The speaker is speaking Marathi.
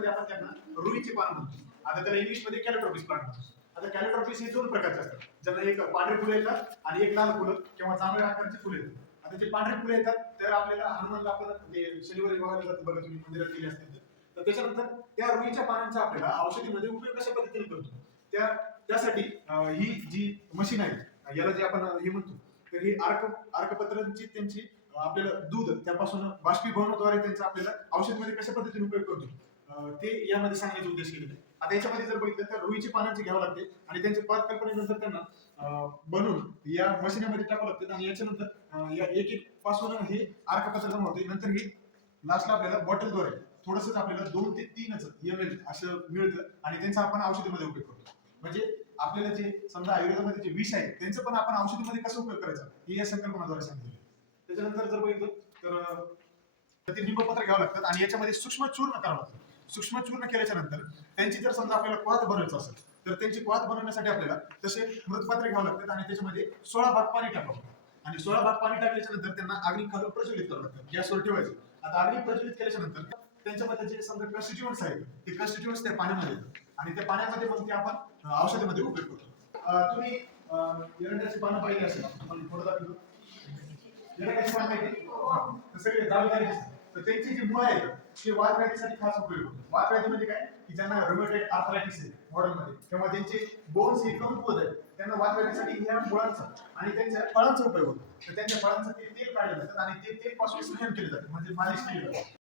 भाषेमध्ये आपण त्यांना रुईची पानं म्हणतो. आता त्याला इंग्लिशमध्ये कॅलिट्रॉपिस प्लांट म्हणतो. आता कॅलिट्रॉपिस हे दोन प्रकारचे असतात, ज्याला एक पांढरी फुलं येतात आणि एक लाल फुलं किंवा जांभळ्या आकाराची फुलं येतात. आता जे पांढरी फुलं येतात तर आपल्याला हनुमानला आपण ते शनिवारी बघायला जातो बघा, तुम्ही मंदिरात गेले असतील तर त्याच्यानंतर त्या रुईच्या पानांचा आपल्याला औषधीमध्ये उपयोग कशा पद्धतीने करतो त्यासाठी ही जी मशीन आहे याला जे आपण हे म्हणतो तर ही अर्कपत्रांची त्यांची आपल्याला दूध त्यापासून बाष्पीभवनाद्वारे त्यांचा आपल्याला औषधमध्ये कशा पद्धतीने उपयोग करतो ते यामध्ये सांगण्याचा उद्देश केलेला आहे. आता याच्यामध्ये जर बघितलं तर रुईची पानांची घ्यावं लागते आणि त्यांचे पाच कल्पनेनंतर त्यांना बनवून या मशीनमध्ये टाकावं लागतात आणि याच्यानंतर या एक एक पासून हे अर्कपत्र जमा होते. नंतर ही लास्टला आपल्याला बॉटलद्वारे थोडंसं आपल्याला 2 ते 3 ml असं मिळतं आणि त्यांचा आपण औषधीमध्ये उपयोग करतो. म्हणजे आपल्याला जे समजा आयुर्वेदामध्ये जे विष आहे त्यांचं पण आपण औषधीमध्ये कसं उपयोग करायचा हे या संकल्पनाद्वारे सांगितलं. त्याच्यानंतर जर बघितलं तर ते निंबपत्र घ्यावं लागतात आणि याच्यामध्ये सूक्ष्म चूर्ण करावं लागतं. सूक्ष्म चूर्ण केल्याच्या नंतर त्यांची जर समजा आपल्याला क्वाथ बनवायचं असेल तर त्यांची क्वाथ बनवण्यासाठी आपल्याला तसे मृतपात्र घ्यावं लागतात आणि त्याच्यामध्ये 16 भाग पाणी टाकावं आणि 16 भाग पाणी टाकल्याच्या नंतर त्यांना अग्निखालून प्रज्वलित करावं लागतं, गॅसवर ठेवायचं. आता अग्नी प्रज्वलित केल्याच्या नंतर त्यांच्यामध्ये जे समजा कन्स्टिट्युएंट्स आहेत ते कन्स्टिट्युएंट्स त्या पाण्यामध्ये येतात आणि त्या पाण्यामध्ये मग ते आपण औषधामध्ये उपयोग करतो. तुम्ही एरंडाची पानं पाहिली असेल, आपण थोडं दाखवतो. एरंडाची पानं माहिती सगळे जाळीदार दिसतात. तर त्यांची जी मुळं आहेत ते वात व्याधीसाठी खास उपयोग होतो. वात व्याधी म्हणजे काय की ज्यांना रुमेटॉइड आर्थरायटिस आहे मॉडर्नमध्ये किंवा त्यांचे बोन्स हे कमकुवत आहेत त्यांना वात व्याधीसाठी या मुळांचा आणि त्यांच्या फळांचा उपयोग होतो. तर त्यांच्या फळांचं ते तेल काढलं जातं आणि ते तेल पासून संयोजन केले जाते म्हणजे मालिश केली जाते.